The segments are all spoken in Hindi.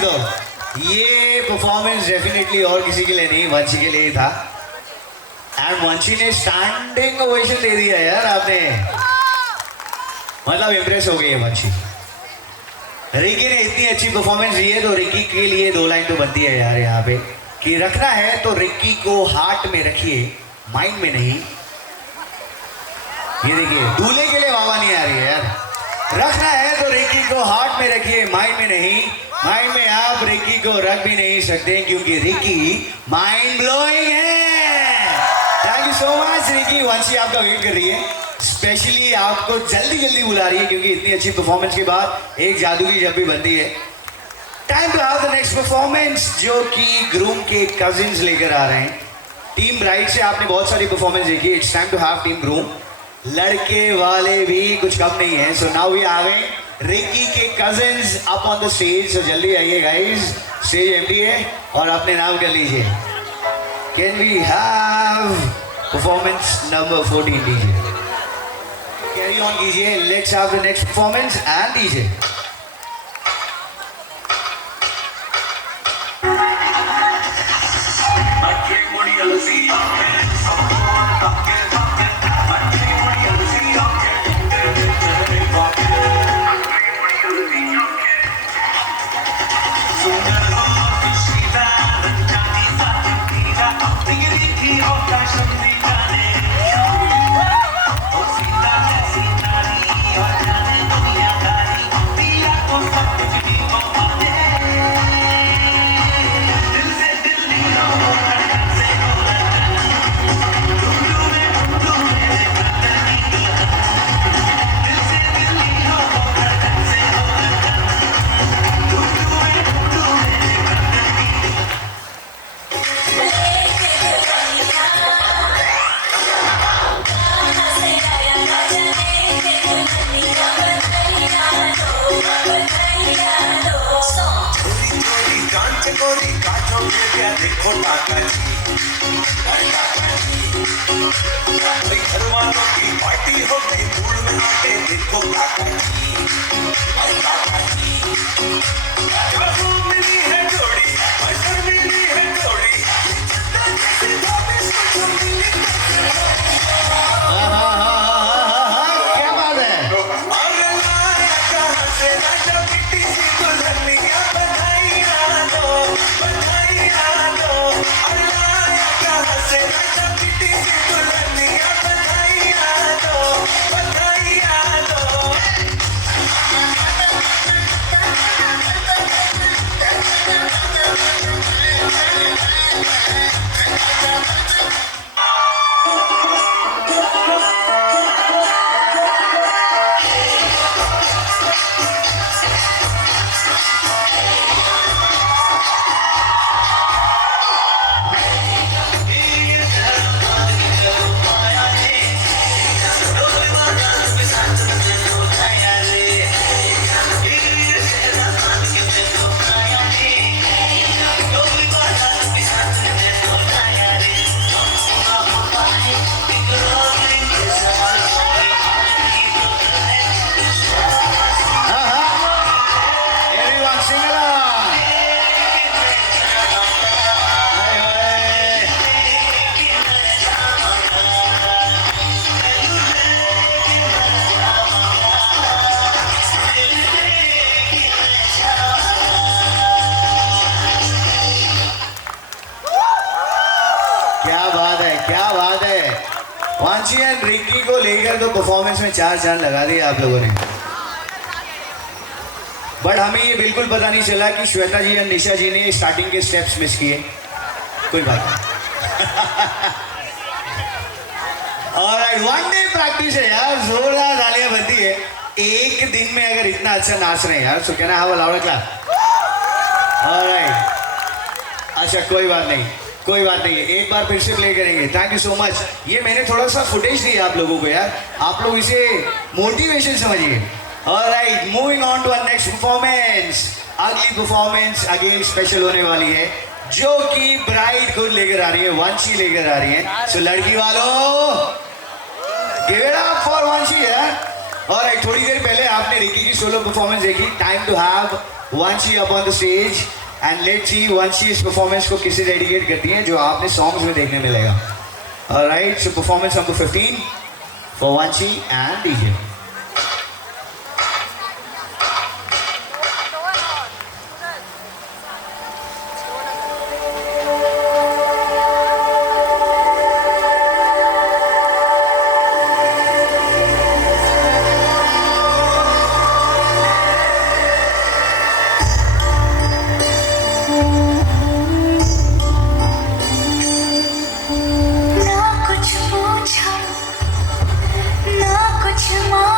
दो। ये परफॉर्मेंस डेफिनेटली और किसी के लिए नहीं, वंशी के लिए ही था। एंड वंशी ने स्टैंडिंग ओवेशन दे दिया यार आपने, मतलब इम्प्रेस हो गई है वंशी। रिकी ने इतनी अच्छी परफॉर्मेंस दी है तो रिकी के लिए 2 लाइन तो बनती है यार यहाँ पे कि रखना है तो रिकी को हार्ट में रखिए, माइंड में नहीं। ये देखिए दूल्हे के लिए वावा नहीं आ रही है यार। रखना है तो रिकी को हार्ट में रखिए, माइंड में नहीं। माइंड में आप रिकी को रख भी नहीं सकते क्योंकि रिकी माइंड ब्लोइंग है। Thank you so much Ricky. Vanshi आपका वेट कर रही है, स्पेशली आपको जल्दी जल्दी बुला रही है क्योंकि इतनी अच्छी परफॉर्मेंस के बाद एक जादूगी जब भी बनती है। Time to have the next performance जो कि ग्रूम के कजिन्स लेकर आ रहे हैं। टीम ब्राइड से आपने बहुत सारी परफॉर्मेंस देखी, it's time to have team groom. लड़के वाले भी कुछ कम नहीं है। So now we having Ricky के cousins up on the stage. So जल्दी आइए गाइस, स्टेज एम्प्टी है और अपने नाम कर लीजिए। Can we have performance number 14 DJ? Carry on कीजिए, let's have the next performance and DJ. देखो टाका जी, घर वालों की पार्टी हो गई, धूल में आके देखो टाका जी, टाका जी। जादू मिली है जोड़ी, असर मिली है जोड़ी, क्या बात है। क्या बात है। वांशी एंड रिकी को लेकर तो परफॉर्मेंस में 4 चांद लगा दिए आप लोगों ने, बट हमें ये बिल्कुल पता नहीं चला कि श्वेता जी एंड निशा जी ने स्टार्टिंग के स्टेप्स मिस किए। कोई बात नहीं। ऑलराइट, वन डे प्रैक्टिस है यार, जोरदार तालियां बनती है। एक दिन में अगर इतना अच्छा नाच रहे हैं यार, सो can I have a loud clap? Alright, अच्छा कोई बात नहीं, कोई बात नहीं है, एक बार फिर से प्ले करेंगे। Thank you so much. ये मैंने थोड़ा सा फुटेज दिया आप लोगों को यार, आप लोग इसे मोटिवेशन समझिए। Alright, moving on to our next performance. अगली परफॉर्मेंस अगेन स्पेशल होने वाली है, जो कि ब्राइड खुद लेकर आ रही है, वंशी लेकर आ रही है। सो लड़की वालों, give it up for Vanshi यार। और थोड़ी देर पहले आपने रिकी की सोलो परफॉर्मेंस देखी. Time to have Vanshi up on the stage and let's see Vanshi इस परफॉर्मेंस को किसे डेडिकेट करती हैं जो आपने सॉन्ग्स में देखने मिलेगा. Alright, so performance number 15 for Vanshi and DJ. ना कुछ पूछा ना कुछ मांगा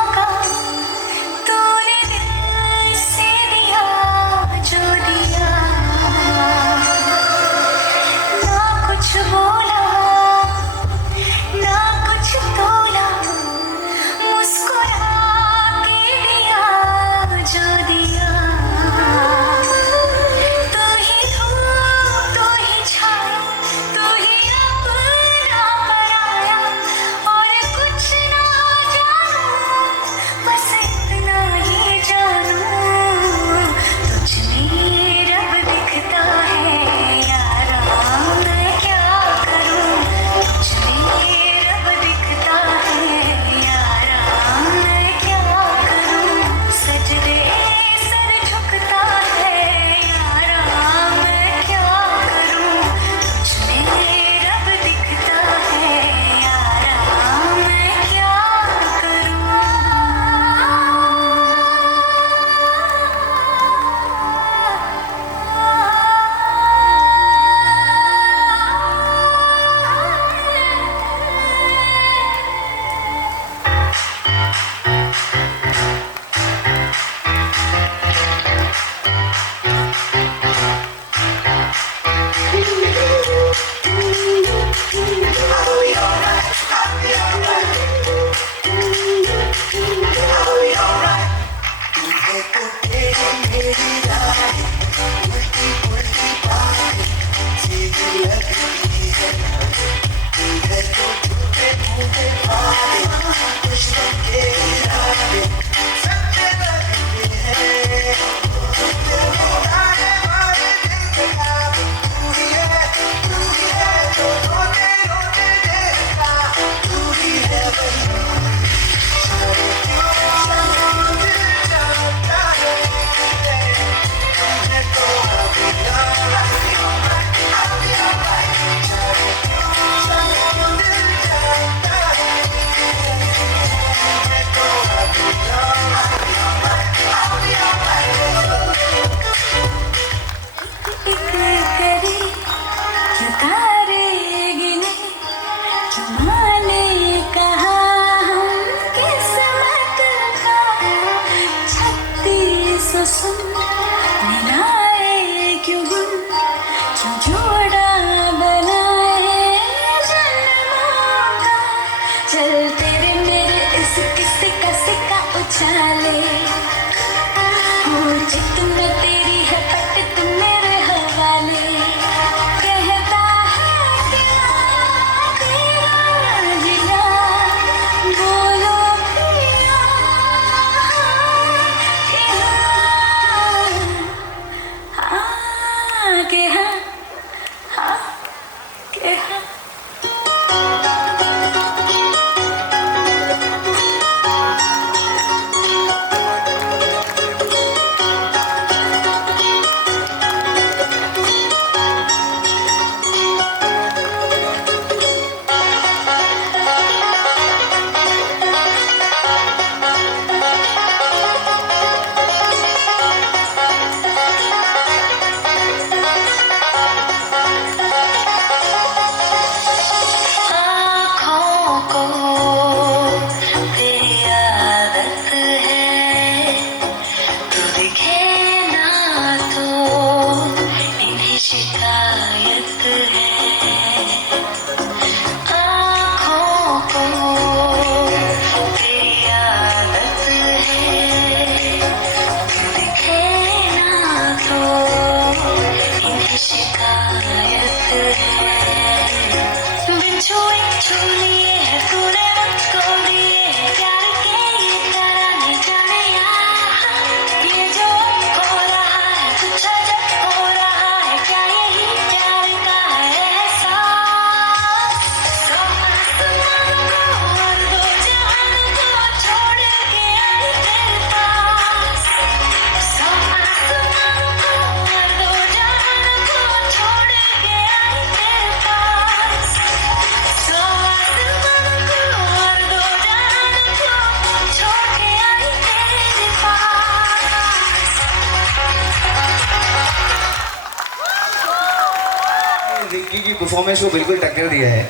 रिकी की परफॉर्मेंस को बिल्कुल टक्कर दिया है.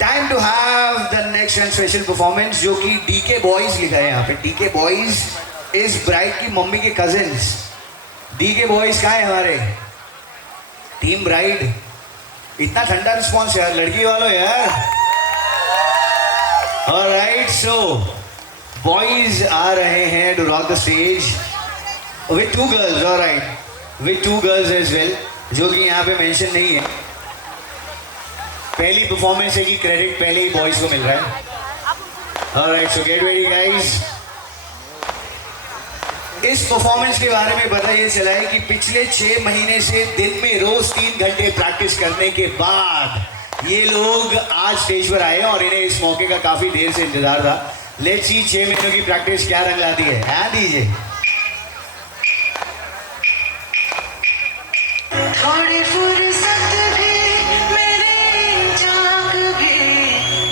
Time to have the next and special performance जो कि डीके बॉयज लिखा है यहाँ पे. डीके बॉयज इस ब्राइड की मम्मी के कजिन्स. डीके बॉयज कहाँ है हमारे टीम ब्राइड? इतना ठंडा रिस्पॉन्स यार, लड़की वालों यार. ऑलराइट, सो बॉयज आ रहे हैं to rock the stage with 2 girls. Alright, with 2 girls as well, जो कि यहाँ पे मेंशन नहीं है. पहली परफॉर्मेंस है कि क्रेडिट पहले ही बॉयज को मिल रहा है. ऑलराइट, सो गेट रेडी गाइस. इस परफॉर्मेंस के बारे में पता ये चला है कि पिछले 6 महीने से दिन में रोज 3 घंटे प्रैक्टिस करने के बाद ये लोग आज स्टेज पर आए और इन्हें इस मौके का काफी देर से इंतजार था. लेट्स सी 6 महीनों की प्रैक्टिस क्या रंग लाती है. हाँ दीजिए. थोड़ी फुर्सत भी मेरी जाग भी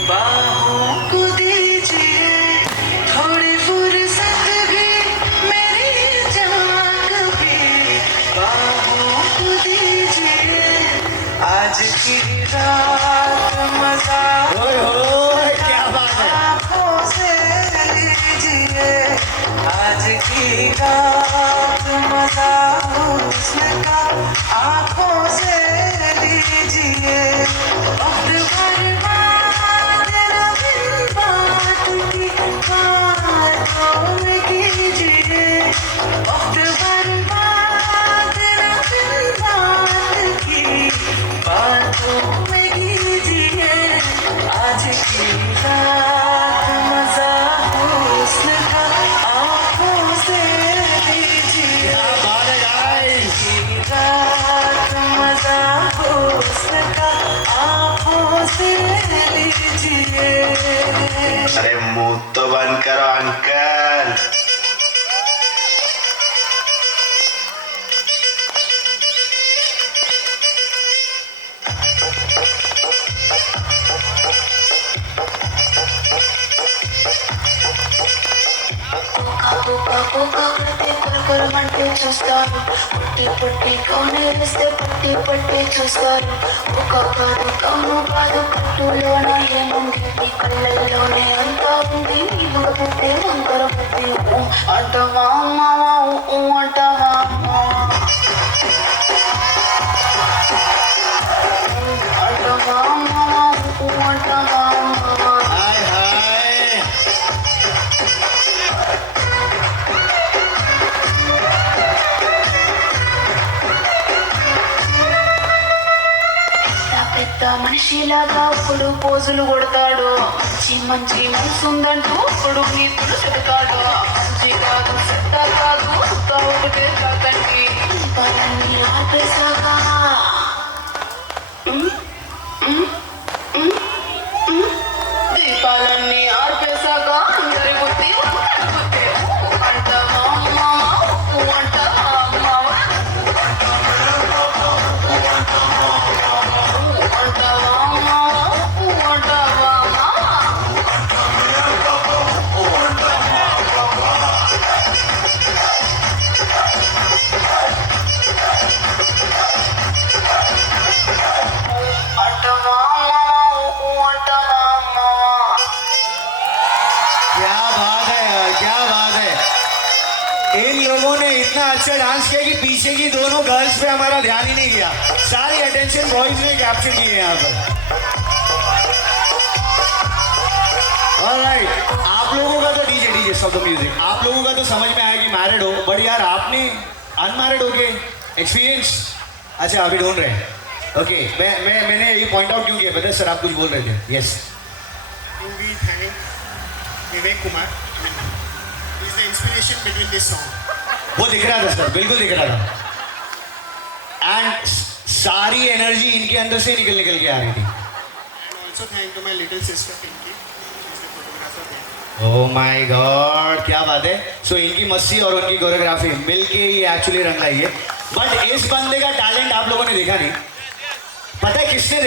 बाहों को दीजिए. थोड़ी फुर्सत भी मेरी जाग भी बाहों को दीजिए. आज की रात मजा ओए होए, क्या बात है. आँखों से लीजिए. आज की रात मजा हुस्न का आँखों से लीजिए. वक्त बर्बाद न बिन बात की बातों में कीजिए. वक्त बर्बाद न बिन बात की बातों में कीजिए. आज की रात मजा हुस्न का आँखों से लीजिए. क्या बात है गाइस. की रात मजा हुस्न का आँखों से लीजिए. अरे मुंह तो बंद करो अंकल. కోకా కోకా కట్టి కొరకొరమంటూ చూస్తారు. పుట్టి పుట్టి కౌనేరిస్తే పట్టి పట్టి చూస్తారు. ఒక కాదు కౌను కాదు కట్టులోన ఏముంది నీ కళ్ళల్లోనే అంతా ఉంది. నీ బుడబుట్టే వంకర బుద్ధి అంటవా మావా అంటవా అంటవా మావా అంటవా మావా. हाय हाय. పెద్ద మనిషిలాగా ఒకడు పోజులు కొడతాడు. మంచి మంచి మనసుందంటూ ఒకడు నీతులు చెబుతాడు. మంచి కాదు చెడ్డ కాదు అంతా ఒకటే కాదండి. దీపాలన్నీ ఆపేశాగా దీపాలన్నీ ఆర్పేశాక అందరి బుద్ధి ఒక్కడి బుద్ధి. అంటావా మావా అంటావా మావా అంటావా మావా అంటావా మావా. అంటావా మావా అంటావా మావా. क्या बात है यार, क्या बात है. इन लोगों ने इतना अच्छा डांस किया कि पीछे की दोनों गर्ल्स पे हमारा ध्यान ही नहीं गया. सारी अटेंशन बॉयज ने कैप्चर की है यहाँ पर. ऑलराइट, आप लोगों का तो DJ DJ stop the music. आप लोगों का तो समझ में आया कि मैरिड हो, बट यार आपने अनमैरिड हो के एक्सपीरियंस. अच्छा अभी ढूंढ रहे हैं. ओके, मैंने ये पॉइंट आउट क्यों किया पता है सर? आप कुछ बोल रहे थे. Yes. We thank Vivek Kumar. He is the inspiration between this song. वो दिख रहा था सर, बिल्कुल दिख रहा था. एंड सारी एनर्जी इनके अंदर से निकल निकल के आ रही थी. And also thank to my little sister Pinky. She is the photographer there. Oh my God, क्या बात है. सो इनकी मस्ती और उनकी कोरियोग्राफी मिलके ही एक्चुअली रंग लाई है. बट इस बंदे का टैलेंट आप लोगों ने देखा नहीं. पता है किसने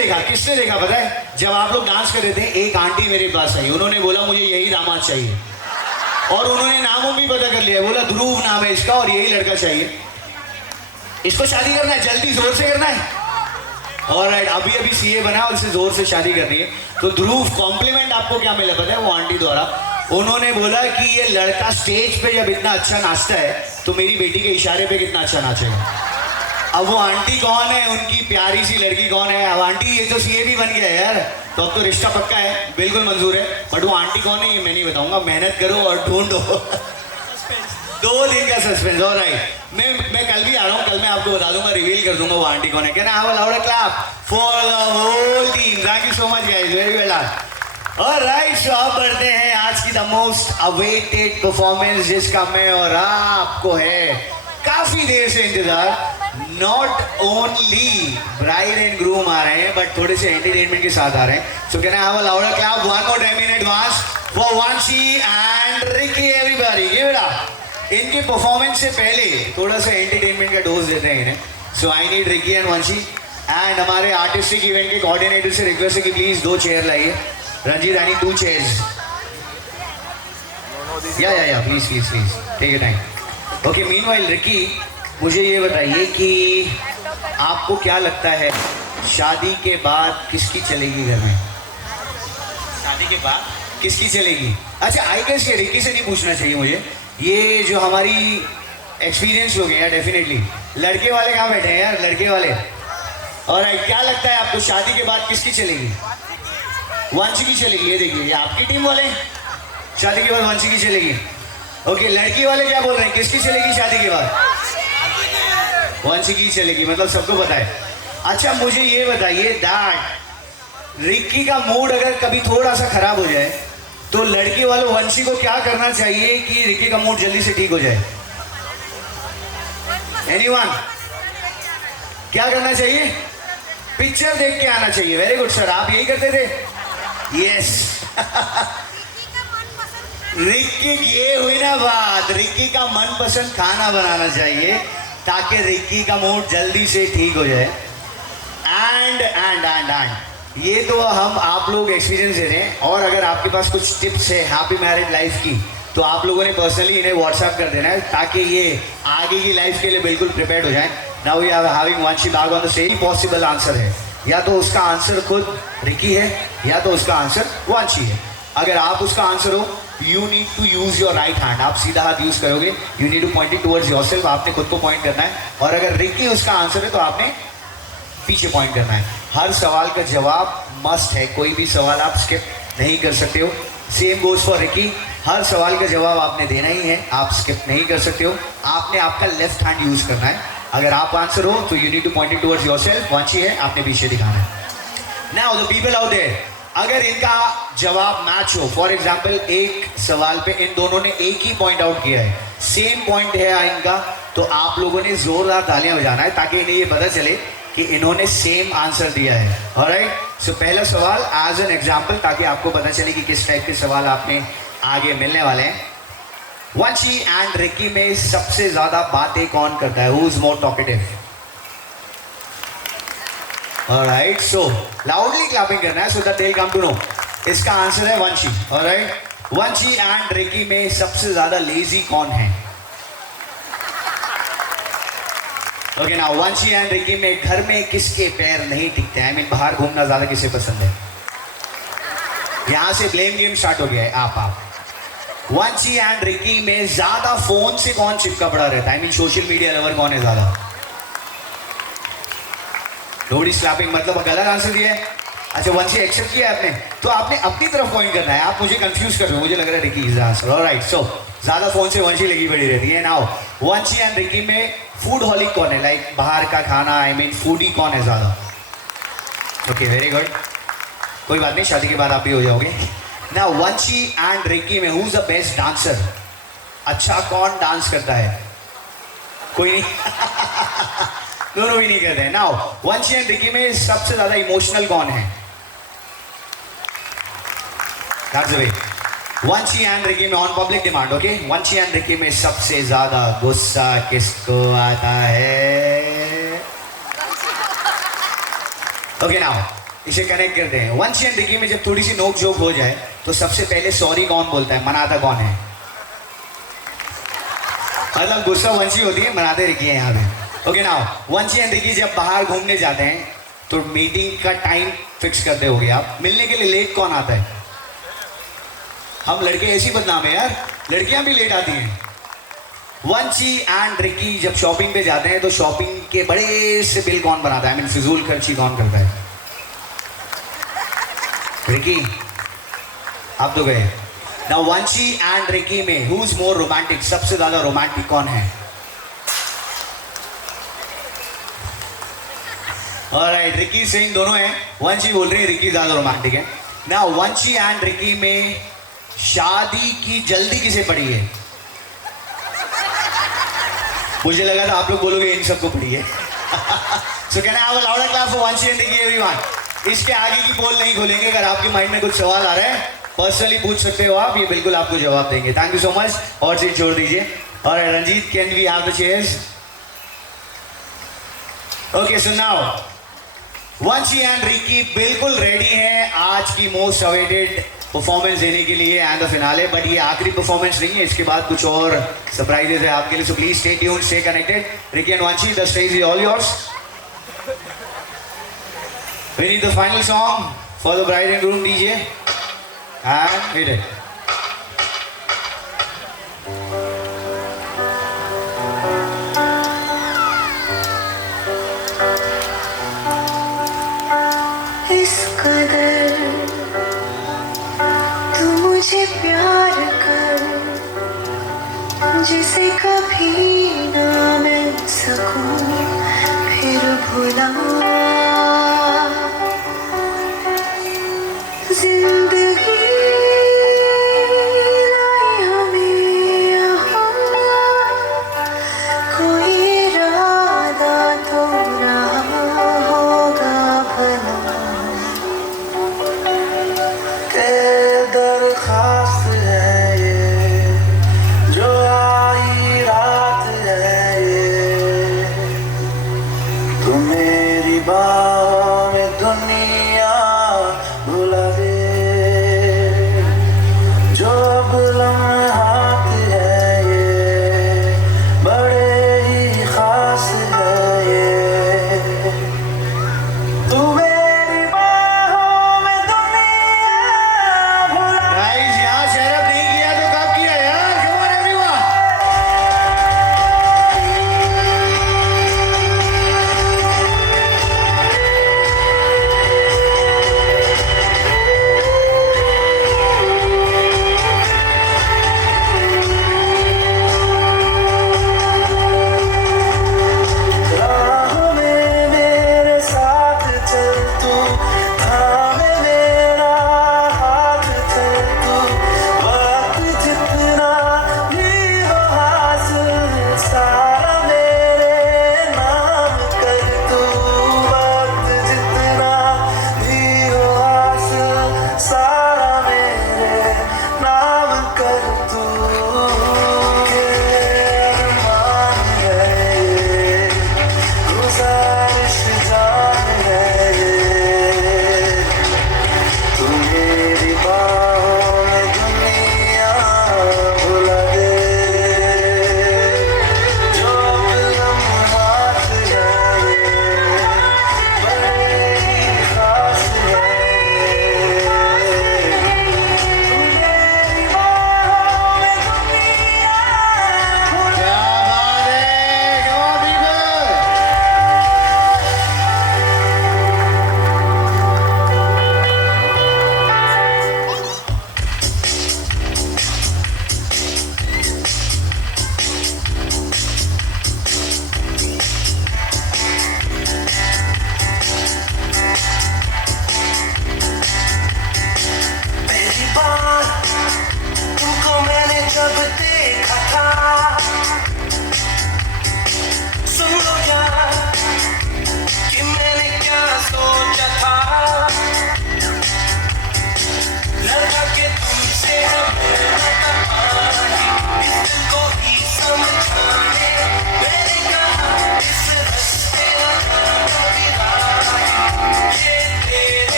देखा पता है? जब आप लोग डांस कर रहे थे एक आंटी मेरे पास आई. उन्होंने बोला मुझे यही दामाद चाहिए. और उन्होंने नामों भी पता कर लिया. बोला ध्रुव नाम है इसका और यही लड़का चाहिए. इसको शादी करना है, जल्दी जोर से करना है. ऑलराइट, अभी अभी सीए बना और उसे जोर से शादी करनी है। तो ध्रुव, कॉम्प्लीमेंट आपको क्या मिला पता है वो आंटी द्वारा? उन्होंने बोला कि ये लड़का स्टेज पे जब इतना अच्छा नाचता है तो मेरी बेटी के इशारे पे कितना अच्छा नाचेगा। अब वो आंटी कौन है, उनकी प्यारी सी लड़की कौन है? अब आंटी ये तो सीए भी बन गया है यार, तो अब तो रिश्ता पक्का है, बिल्कुल मंजूर है। बट वो आंटी कौन है ये मैं नहीं बताऊंगा, मेहनत करो और ढूंढो। 2 दिन का सस्पेंस। ऑलराइट, मैं कल भी आ रहा हूँ, कल मैं आपको बता दूंगा, रिवील कर दूंगा वो आंटी कौन है। Can I have a loud clap for the whole team? Thank you so much guys, very well done. Alright, so अब बढ़ते हैं आज की द मोस्ट अवेटेड परफॉर्मेंस जिसका मैं और आपको है काफी देर से इंतजार। Not only bride and groom आ रहे हैं बट थोड़े से एंटरटेनमेंट के साथ आ रहे हैं। So can I have a loud clap one more time in advance for Vanshi and Ricky, everybody give it up. इनके परफॉर्मेंस से पहले थोड़ा सा एंटरटेनमेंट का डोज देते हैं इन्हें। So I need Ricky and Vanshi and हमारे आर्टिस्टिक इवेंट के कोऑर्डिनेटर से रिक्वेस्ट है कि प्लीज 2 चेयर लाइए। Ranjit, I need 2 chairs. या please take your time. Okay, meanwhile Ricky, मुझे ये बताइए कि आपको क्या लगता है शादी के बाद किसकी चलेगी घर में? शादी के बाद किसकी चलेगी? अच्छा, आई गेस ये रिकी से नहीं पूछना चाहिए मुझे, ये जो हमारी एक्सपीरियंस लोग हैं यार, डेफिनेटली लड़के वाले कहाँ बैठे हैं यार, लड़के वाले। और क्या लगता है आपको शादी के बाद किसकी चलेगी? वंशी की चलेगी। ये देखिए, ये आपकी टीम वाले शादी के बाद वंशी की चलेगी। ओके, लड़की वाले क्या बोल रहे हैं, किसकी चलेगी शादी के बाद? वंशी की चलेगी, मतलब सबको पता है। अच्छा, मुझे ये बताइए दैट रिकी का मूड अगर कभी थोड़ा सा खराब हो जाए तो लड़की वालों वंशी को क्या करना चाहिए कि रिकी का मूड जल्दी से ठीक हो जाए? एनीवन? क्या करना चाहिए? पिक्चर देख के आना चाहिए। वेरी गुड सर, आप यही करते थे? यस। रिकी, ये हुई ना बात, रिकी का मनपसंद खाना बनाना चाहिए ताकि रिकी का मूड जल्दी से ठीक हो जाए। एंड ये तो हम आप लोग एक्सपीरियंस दे रहे हैं, और अगर आपके पास कुछ टिप्स है हैप्पी मैरिड लाइफ की तो आप लोगों ने पर्सनली इन्हें व्हाट्सएप कर देना है ताकि ये आगे की लाइफ के लिए बिल्कुल प्रिपेयर्ड हो जाए। Now we are having Vanshi back on the same possible answer है, या तो उसका आंसर खुद रिकी है या तो उसका आंसर वंशी है। अगर आप उसका आंसर हो, you need to use your right hand, आप सीधा हाथ यूज करोगे, you need to point it towards yourself, आपने खुद को पॉइंट करना है। और अगर रिकी उसका आंसर है तो आपने पीछे पॉइंट करना है। हर सवाल का जवाब मस्ट है, कोई भी सवाल आप स्किप नहीं कर सकते हो। सेम गोज फॉर रिकी, हर सवाल का जवाब आपने देना ही है, आप स्किप नहीं कर सकते हो। आपने आपका लेफ्ट हैंड यूज करना है। अगर आप आंसर हो तो you need to point it towards yourself, Vanshi है आपने पीछे दिखाना है। Now the people out there, अगर इनका जवाब मैच हो, फॉर एग्जाम्पल एक सवाल पे इन दोनों ने एक ही पॉइंट आउट किया है, सेम पॉइंट है इनका, तो आप लोगों ने जोरदार तालियां बजाना है ताकि इन्हें ये पता चले कि इन्होंने सेम आंसर दिया है। ऑलराइट, सो पहला सवाल एज एन एग्जाम्पल ताकि आपको पता चले कि किस टाइप के सवाल आपने आगे मिलने वाले हैं। वंशी एंड रिकी में सबसे ज्यादा बातें कौन करता है? Who is more talkative? Alright, so loudly clapping करना है so that they will come to know. इसका आंसर है Vanshi. Alright, Vanshi and Ricky में सबसे ज्यादा लेजी कौन है? Okay, now Vanshi and Ricky में घर में किसके पैर नहीं टिकते हैं? आई मीन बाहर घूमना ज्यादा किसे पसंद है? यहां से ब्लेम गेम स्टार्ट हो गया है। आप वंशी एंड रिकी में ज्यादा फोन से कौन चिपका पड़ा रहता है? I mean social media lover कौन है ज्यादा? नोबडी स्लैपिंग, मतलब गलत आंसर दिया है। अच्छा, वंशी एक्सेप्ट किया आपने, तो आपने अपनी तरफ पॉइंट करना है। आप मुझे कंफ्यूज कर रहे हो, मुझे लग रहा है Ricky is the answer. Alright, so ज्यादा फोन से वंशी लगी पड़ी रहती है। नाउ वंशी एंड रिकी में फूड हॉलिक कौन है? लाइक बाहर का खाना, आई मीन फूडी कौन है ज्यादा? ओके, वेरी गुड, कोई बात नहीं, शादी के बाद आप भी हो जाओगे। नाउ वंशी एंड रिकी में who is the best dancer? अच्छा कौन डांस करता है? कोई नहीं। दोनों भी नहीं करते हैं। नाउ वंशी एंड रिकी में सबसे ज्यादा इमोशनल कौन है? That's the way. Vanshi and Ricky में on public demand, okay, Vanshi and Ricky में सबसे ज्यादा गुस्सा किसको आता है? ओके, नाउ इसे कनेक्ट करते हैं। वंशी एंड रिकी में जब थोड़ी सी नोक झोंक हो जाए तो सबसे पहले सॉरी कौन बोलता है? मनाता कौन है? मतलब गुस्सा वंशी होती है, मनाते रिकी है यहाँ पे। Okay, now Vanshi and Ricky जब बाहर घूमने जाते हैं तो मीटिंग का टाइम फिक्स करते होगे आप। मिलने के लिए लेट कौन आता है? हम लड़के ऐसी बदनाम है यार, लड़कियां भी लेट आती हैं। वंशी एंड रिकी जब शॉपिंग पे जाते हैं तो शॉपिंग के बड़े से बिल कौन बनाता है? I mean, फिजूल खर्ची कौन करता है? रिकी, आप तो गए ना। वंशी एंड रिकी में हु इज मोर रोमांटिक? सबसे ज्यादा रोमांटिक कौन है? ऑलराइट, रिकी सिंह दोनों हैं। वंशी बोल रही है रिकी ज्यादा रोमांटिक है ना। वंशी एंड रिकी में शादी की जल्दी किसे पड़ी है? मुझे लगा था आप लोग बोलोगे इन सबको पड़ी है। So can I have a louder clap for Vanshi and Ricky everyone. इसके आगे की पोल नहीं खोलेंगे। अगर आपके माइंड में कुछ सवाल आ रहा है पर्सनली पूछ सकते हो आप, ये बिल्कुल आपको जवाब देंगे। Thank you so much. और सीट छोड़ दीजिए। और Ranjit, can we have the chairs? Okay, so now Vanshi and Ricky बिल्कुल रेडी हैं आज की मोस्ट अवेटेड परफॉर्मेंस देने के लिए एंड द फिनाले। बट ये आखिरी परफॉर्मेंस नहीं है, इसके बाद कुछ और सरप्राइजेस है आपके लिए। So please stay tuned, stay connected. Ricky and Vanshi, the stage is all yours. We need the final song for the bride and groom, DJ. And hit it. इस कदर तू मुझे प्यार कर, जिसे कभी ना मिल सकूं फिर भुला। जिंदगी लाई हमें यहाँ, कोई इरादा तो रहा होगा भला। तेरे दरखास्त है ये, जो आई रात है ये, तू मेरी बाहों में दुनिया भुला दे। जो अब लम्हात है ये, बड़े ही खास है ये, तू मेरी बाहों में दुनिया भुला। गाइस, यहाँ शेरअप नहीं किया तो कब किया यार? Come on everyone.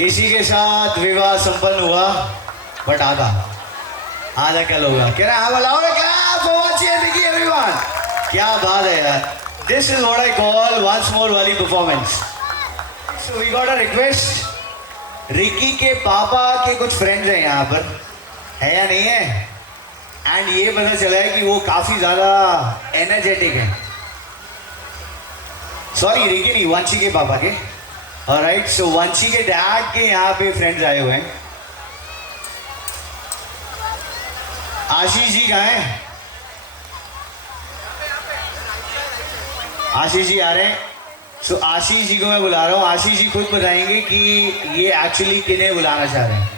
इसी के साथ विवाह संपन्न हुआ, बट आधा कल होगा। कह रहा है एवरीवन, क्या बात है यार। This is what I call once more वाली performance. So we got a request, Ricky के पापा के कुछ फ्रेंड्स हैं यहाँ पर, है या नहीं है? एंड ये पता चला है कि वो काफी ज्यादा एनर्जेटिक है। सॉरी रिकी नहीं, वंशी के पापा के। ऑलराइट, सो वंशी के डैड के यहाँ पे फ्रेंड्स आए हुए हैं। आशीष जी कहाँ हैं? आशीष जी आ रहे हैं। सो आशीष जी को मैं बुला रहा हूँ। आशीष जी खुद बताएंगे कि ये एक्चुअली किन्हें बुलाना चाह रहे हैं।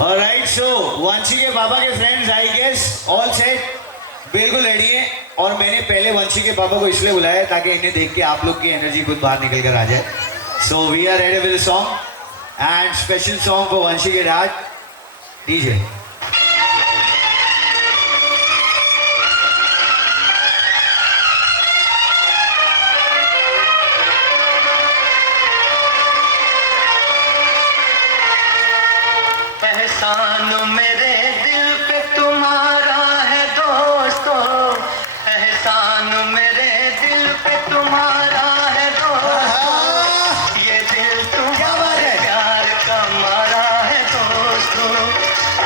ऑलराइट, सो वंशी के पापा के friends I guess all set, बिल्कुल रेडी है। और मैंने पहले वंशी के पापा को इसलिए बुलाया है ताकि इन्हें देख के आप लोग की एनर्जी खुद बाहर निकल कर आ जाए। So we are ready with song and special song for Vanshi के डैड। डीजे एहसान मेरे दिल पे तुम्हारा है दोस्तों, एहसान मेरे दिल पे तुम्हारा है दोस्तों, ये दिल तुम्हारे प्यार का मारा है दोस्तों,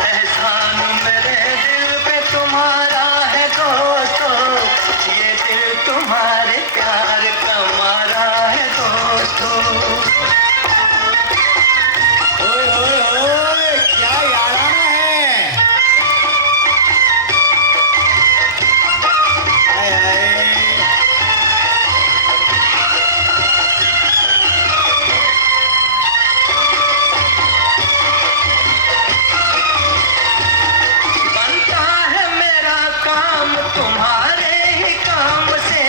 एहसान मेरे दिल पे तुम्हारा है दोस्तों, ये दिल तुम्हारे प्यार का मारा है दोस्तों। तुम्हारे ही काम से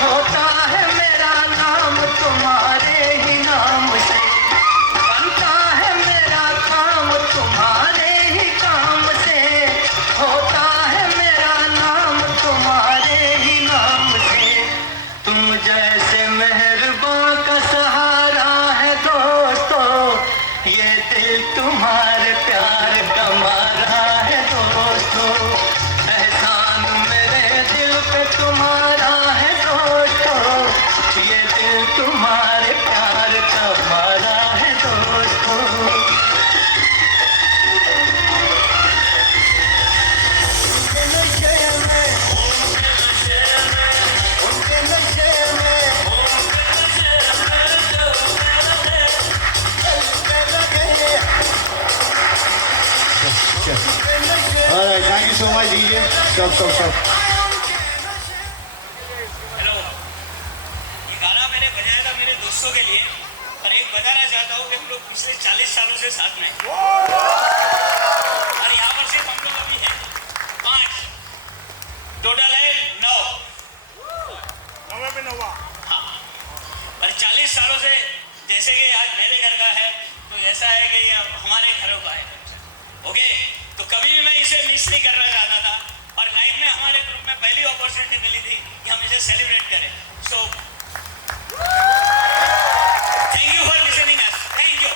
होता है मेरा नाम, तुम्हारे ही नाम से बनता है मेरा काम, तुम्हारे ही काम से होता है मेरा नाम, तुम्हारे ही नाम से। तुम जैसे मेहरबान का सहारा है दोस्तों, ये दिल तुम्हारे प्यार का मारा है दोस्तों, तुम्हारा है दोस्तों, ये दिल तुम्हारे प्यार का मारा है दोस्तों। Alright, thank you so much DJ. Stop. दोस्तों के लिए, और एक बताना चाहता हूँ कि हम लोग पिछले 40 सालों से साथ में हैं। और यहाँ पर सिर्फ हम लोग अभी हैं 5, टोटल है 9। हाँ, पर 40 सालों से जैसे कि आज मेरे घर का है, तो ऐसा है कि हमारे घरों का है। ओके, तो कभी भी मैं इसे मिस नहीं करना चाहता था, और लाइफ में हमारे ग्रुप में पहली अपॉर्चुनिटी मिली थी कि हम इसे सेलिब्रेट करें। सो Thank you for listening us. Thank you.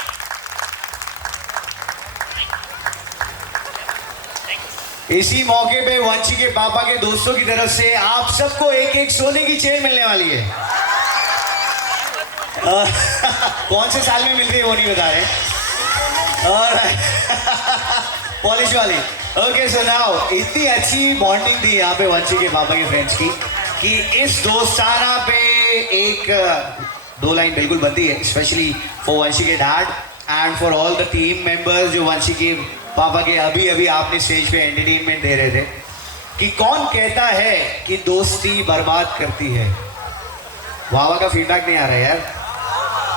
इसी मौके पे वंशी के पापा के दोस्तों की तरफ से आप सबको एक सोने की चेन मिलने वाली है। कौन से साल में मिलती है वो नहीं बता रहे। और पॉलिश वाली। ओके, सो नाउ इतनी अच्छी बॉन्डिंग थी यहाँ पे वंशी के पापा के फ्रेंड्स की कि इस दोस्ताना पे एक 2 लाइन बिल्कुल बनती है, स्पेशली फॉर वंशी के dad and for all the team members जो वंशी के पापा के अभी आपने स्टेज पे एंटरटेनमेंट दे रहे थे, कि कौन कहता है कि दोस्ती बर्बाद करती है। वाह का फीडबैक नहीं आ रहा यार।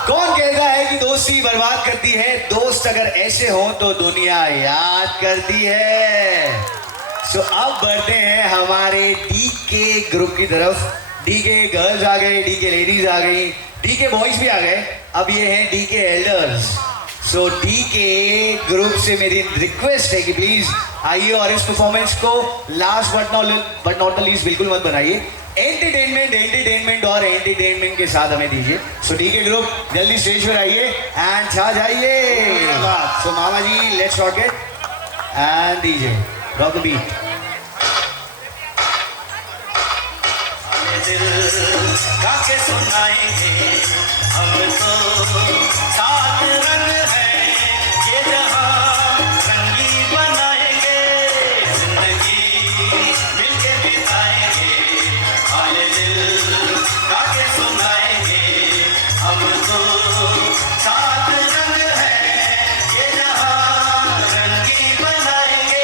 कौन कहता है कि दोस्ती बर्बाद करती है? दोस्त अगर ऐसे हो तो दुनिया याद करती है। सो अब बढ़ते हैं हमारे डी के ग्रुप की तरफ। डी के गर्ल्स आ गए, डी के लेडीज आ गई, डी के बॉयज भी आ गए। अब ये हैं डी के एल्डर्स। सो डी के ग्रुप से मेरी रिक्वेस्ट है कि प्लीज आइए और इस परफॉर्मेंस को last but not the least बिल्कुल मत बनाइए। एंटरटेनमेंट और एंटरटेनमेंट के साथ हमें दीजिए। सो ठीक है ग्रुप, जल्दी स्टेज पर आइए एंड छा जाइए। सो मामा जी लेट्स रॉक इट एंड दीजिए रॉक द बीट। गाके सुनाएंगे हम तो सात रंग है ये जहां रंगी बनाएंगे जिंदगी मिलके बिताएंगे हाले दिल गाके सुनाएंगे हम तो सात रंग है ये जहां रंगी बनाएंगे।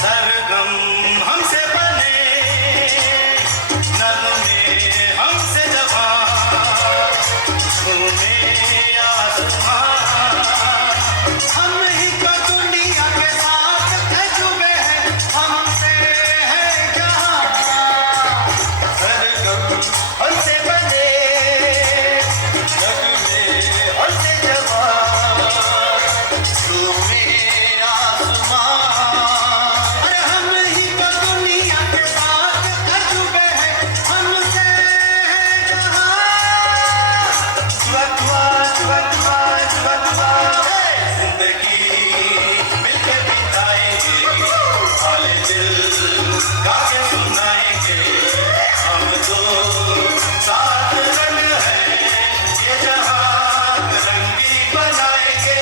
सरगम हमसे बने नगमे हमसे जवां झूमे आसमां हम ही तो दुनिया के साथ तजुर्बे हैं हमसे है जहां सरगम हमसे बने नगमे हमसे जवां झूमे आसमां अरे हम ही तो दुनिया के साथ तजुर्बे हैं हमसे है जहां जुआ जिंदगी मिलके बिताएंगे हाले दिल गाके सुनाएंगे हम तो साथ रंग है ये जहां रंगी बनाएंगे।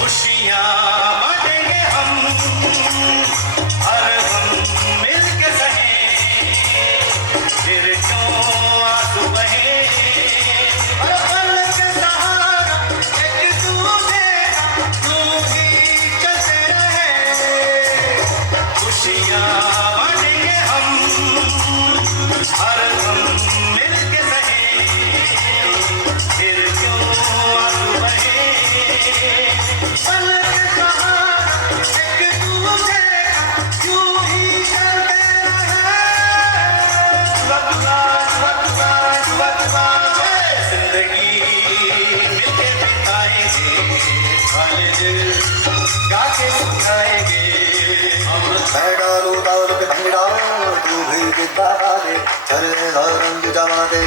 खुशियाँ बांटेंगे हम हर हम मिलके सहें फिर क्यों आंसू बहे हर पल के सहारा एक दूसरे का यूं ही चलते रहे खुशियाँ बांटेंगे हम हर हम मिलके सहें फिर क्यों आंसू बहे पल के सहारा एक दूसरे का यूं ही चलते रहे जिंदगी मिलके बिताएंगे हाले दिल गाके सुनाएंगे हम मैं डालू डाल पे भंग डालो तू भी गिद्दा दे चले ना रंग जमा दे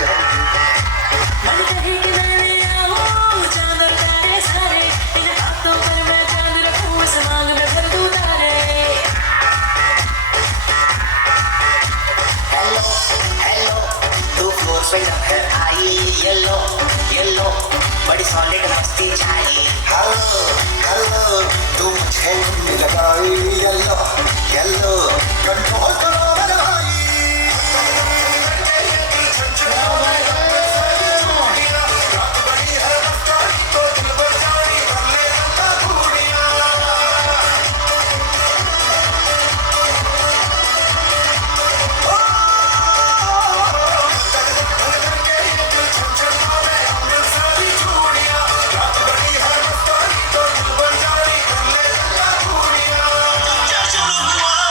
मन कहे कि मैं आऊं चांद और तारे सारे इन हाथों पर मैं चांद रखूं आसमान में भर दूं तारे हेलो हेलो तू फ्लोर पे जब घर आई येलो येलो बड़ी सॉलिड मस्ती छाई हेलो हेलो तू मुझे लगाई येलो येलो कंट्रोल करो मेरे भाई शुरू हुआ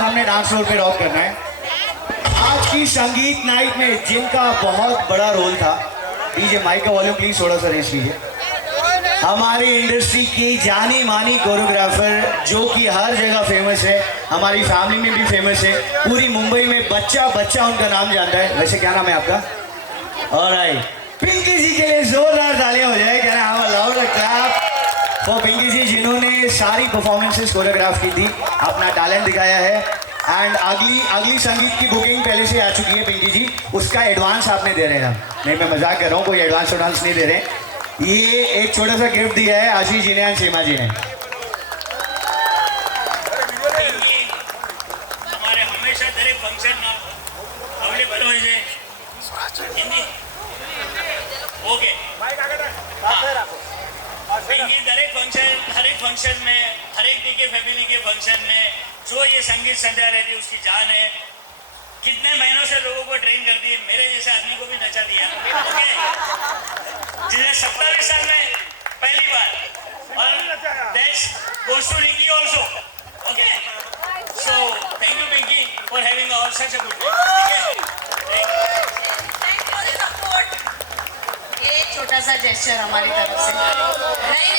बाद हमने डांस फ्लोर पे रॉक करना है। आज की संगीत नाइट में जिनका बहुत बड़ा रोल था, डीजे माइक का वॉल्यूम प्लीज थोड़ा सा रेस कीजिए। हमारी इंडस्ट्री की जानी मानी कोरियोग्राफर जो कि हर जगह फेमस है, हमारी फैमिली में भी फेमस है, पूरी मुंबई में बच्चा बच्चा उनका नाम जानता है। वैसे क्या नाम है आपका? ऑलराइट, पिंकी जी के लिए जोरदार तालियां हो जाए। क्या नाम है? लाउड क्लैप फॉर पिंकी जी, जिन्होंने सारी परफॉर्मेंसेस कोरियोग्राफ की थी, अपना टैलेंट दिखाया है। एंड अगली संगीत की बुकिंग पहले से आ चुकी है पिंकी जी, उसका एडवांस आपने दे रहे हैं। नहीं, मैं मजाक कर रहा हूँ, कोई एडवांस नहीं दे रहे। ये एक छोटा सा गिफ्ट दिया है आशीष जी ने और सीमा जी ने। हमारे हमेशा दरेक फंक्शन में अवेलेबल हो जाए हिंदी ओके पिंकी हर एक फंक्शन में, हर एक डी के फैमिली के फंक्शन में जो ये संगीत संध्या रहती है उसकी जान है। कितने महीनों से लोगों को ट्रेन करती है, मेरे जैसे आदमी को भी नचा दिया ओके, जिन्हें 27 साल में पहली बार, और that's goes to Ricky also okay. So thank you Pinky for having all such a good day. ठीक है, ये एक छोटा सा जेस्चर हमारी तरफ से। नहीं,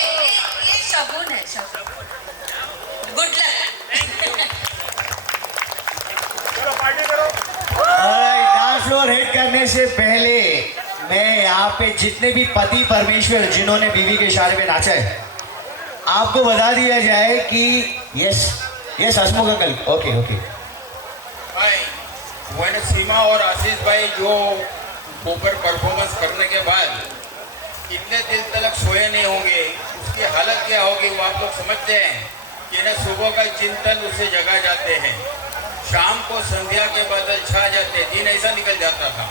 ये शगुन है, शगुन। Good luck. Dance floor hit करने से पहले मैं यहाँ पे जितने भी पति परमेश्वर जिन्होंने बीवी के इशारे पे नाचा है, आपको बता दिया जाए कि यस हसमुख अंकल ओके भाई वो है ना, सीमा और आशीष भाई जो ऊपर परफॉर्मेंस करने के बाद कितने दिन तक सोए नहीं होंगे, उसकी हालत क्या होगी वो आप लोग समझते हैं कि ना सुबह का चिंतन उसे जगा जाते हैं, शाम को संध्या के बादल छा जाते, दिन ऐसा निकल जाता था।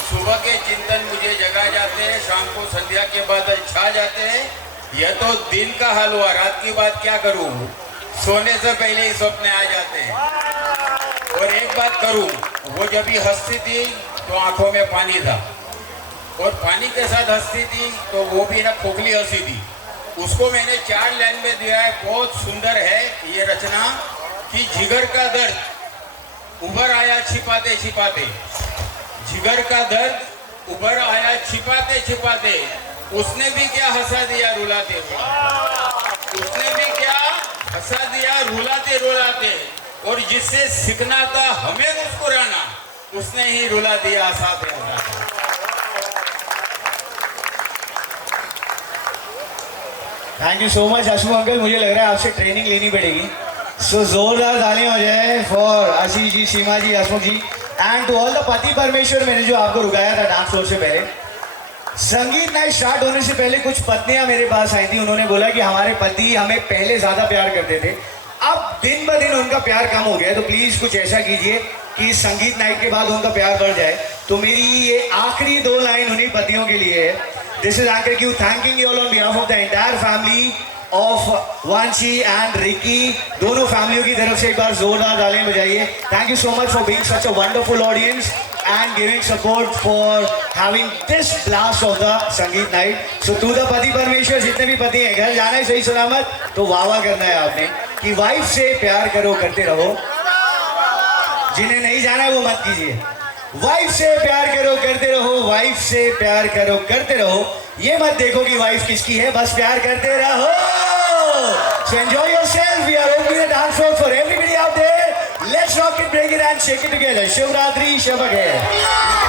सुबह के चिंतन मुझे जगा जाते हैं, शाम को संध्या के बादल छा जाते हैं। यह तो दिन का हाल हुआ, रात की बात क्या करूं, सोने से पहले ही सपने आ जाते हैं। और एक बात करूं, वो जब भी हंसती थी तो आंखों में पानी था, और पानी के साथ हंसती थी तो वो भी ना खोखली हंसी थी। उसको मैंने 4 लाइन में दिया है, बहुत सुंदर है ये रचना कि जिगर का दर्द उभर आया छिपाते छिपाते, जिगर का दर्द उभर आया छिपाते छिपाते, उसने भी क्या हंसा दिया रुलाते रुलाते, उसने भी क्या हंसा दिया रुलाते रुलाते, और जिससे सीखना था हमें मुस्कुराना, उसने ही रुला दिया हंसाते हंसाते। Thank you so much Hasmukh uncle, मुझे लग रहा है आपसे ट्रेनिंग लेनी पड़ेगी। सो जोरदार तालियां हो जाए for Ashish ji, Seema ji, Hasmukh ji and to all the पति परमेश्वर। मैंने जो आपको रुकाया था डांस फ्लोर से पहले, संगीत नाइट स्टार्ट होने से पहले कुछ पत्नियां मेरे पास आई थी, उन्होंने बोला कि हमारे पति हमें पहले ज्यादा प्यार करते थे, अब दिन ब दिन उनका प्यार कम हो गया, तो प्लीज कुछ ऐसा कीजिए कि संगीत नाइट के बाद उनका प्यार बढ़ जाए। तो मेरी ये आखिरी 2 लाइन उन्हीं पतियों के लिए है। This is anchor Q thanking you all on behalf of the entire family of Vanshi and Ricky, दोनों फैमिलियों की तरफ से एक बार जोरदार तालियां बजाइए। Thank you so much for being such a wonderful audience and giving support for having this blast of the संगीत नाइट। सो टू द पति परमेश्वर, जितने भी पति हैं, घर जाना है सही सलामत, तो वाह करना है आपने कि वाइफ से प्यार करो करते रहो, जिन्हें नहीं जाना है वो मत कीजिए। वाइफ से प्यार करो करते रहो, वाइफ से प्यार करो करते रहो, ये मत देखो कि वाइफ किसकी है, बस प्यार करते रहो। So enjoy yourself, we are opening the dance floor for everybody out there. Let's rock it, break it and shake it together. Shivratri Shabak hai.